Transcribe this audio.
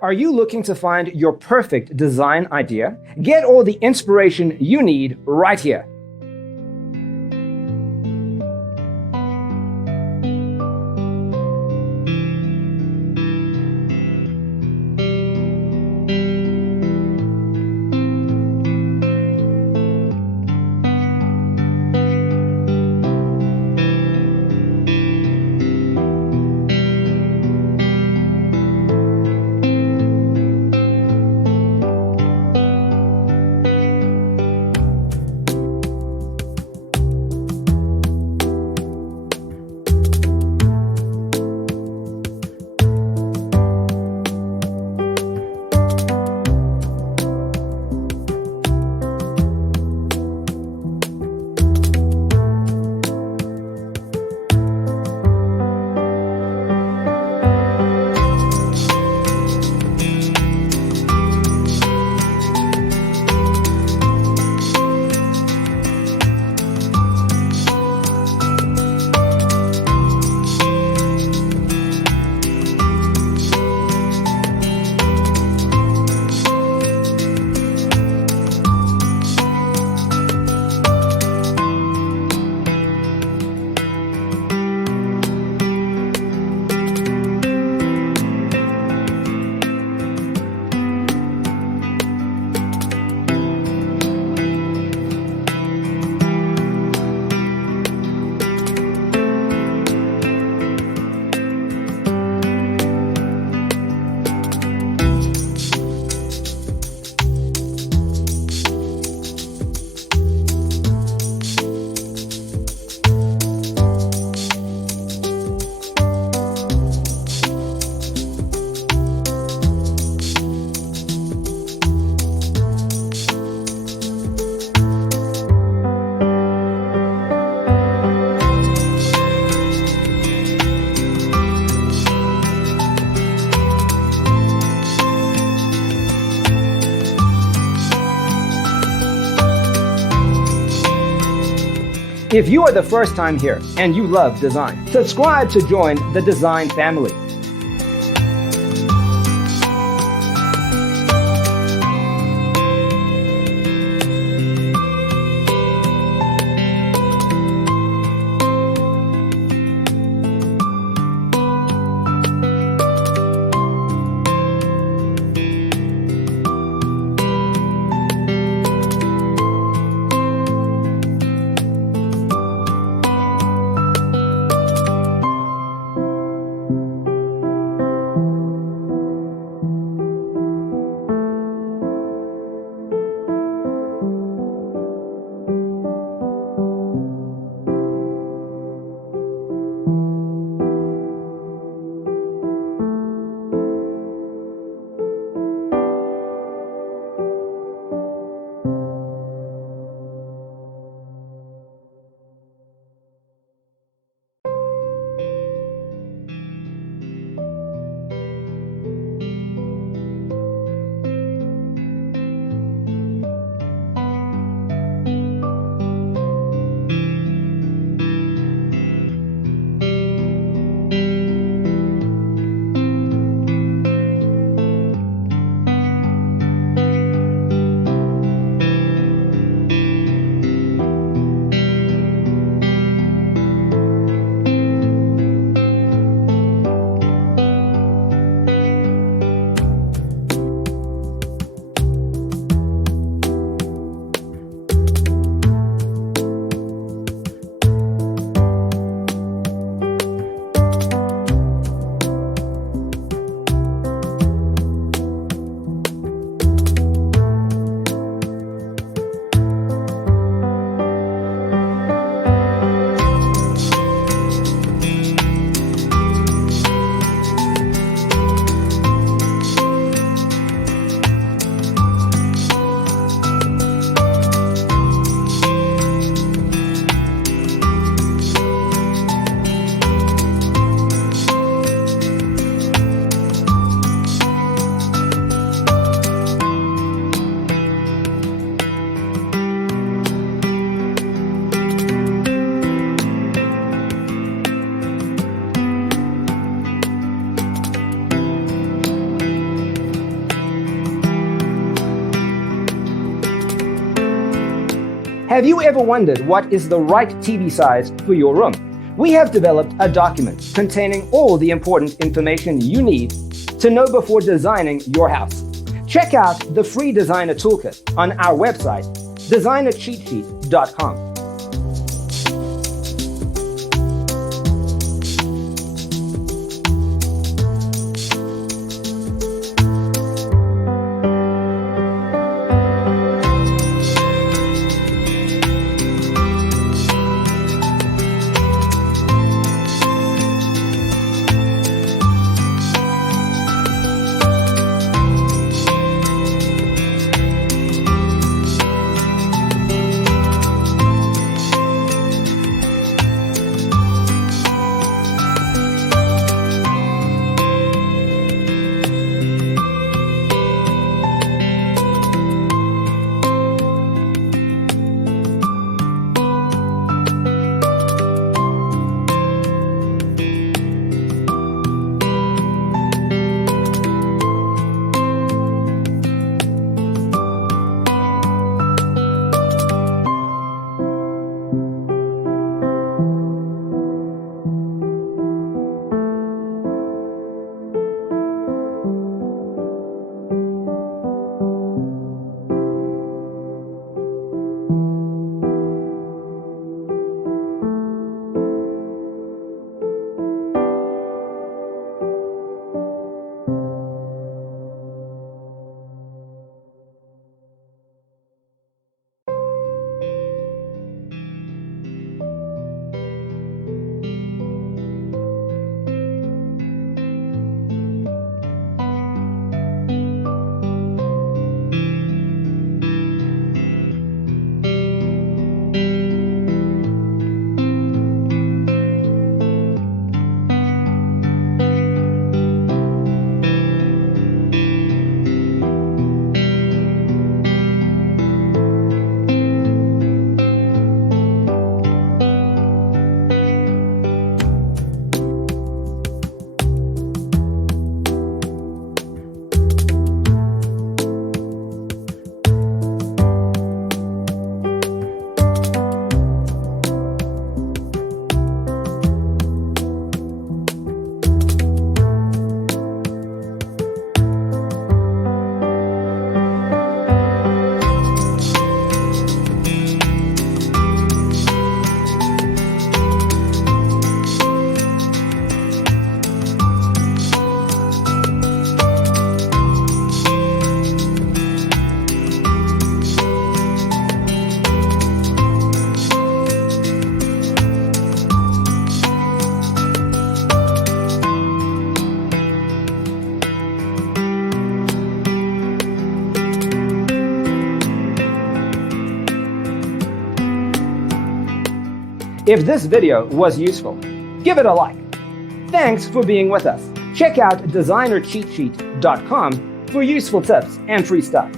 Are you looking to find your perfect design idea? Get all the inspiration you need right here. If you are the first time here and you love design, subscribe to join the design family. Have you ever wondered what is the right TV size for your room? We have developed a document containing all the important information you need to know before designing your house. Check out the free designer toolkit on our website, designercheatsheet.com. If this video was useful, give it a like. Thanks for being with us. Check out designercheatsheet.com for useful tips and free stuff.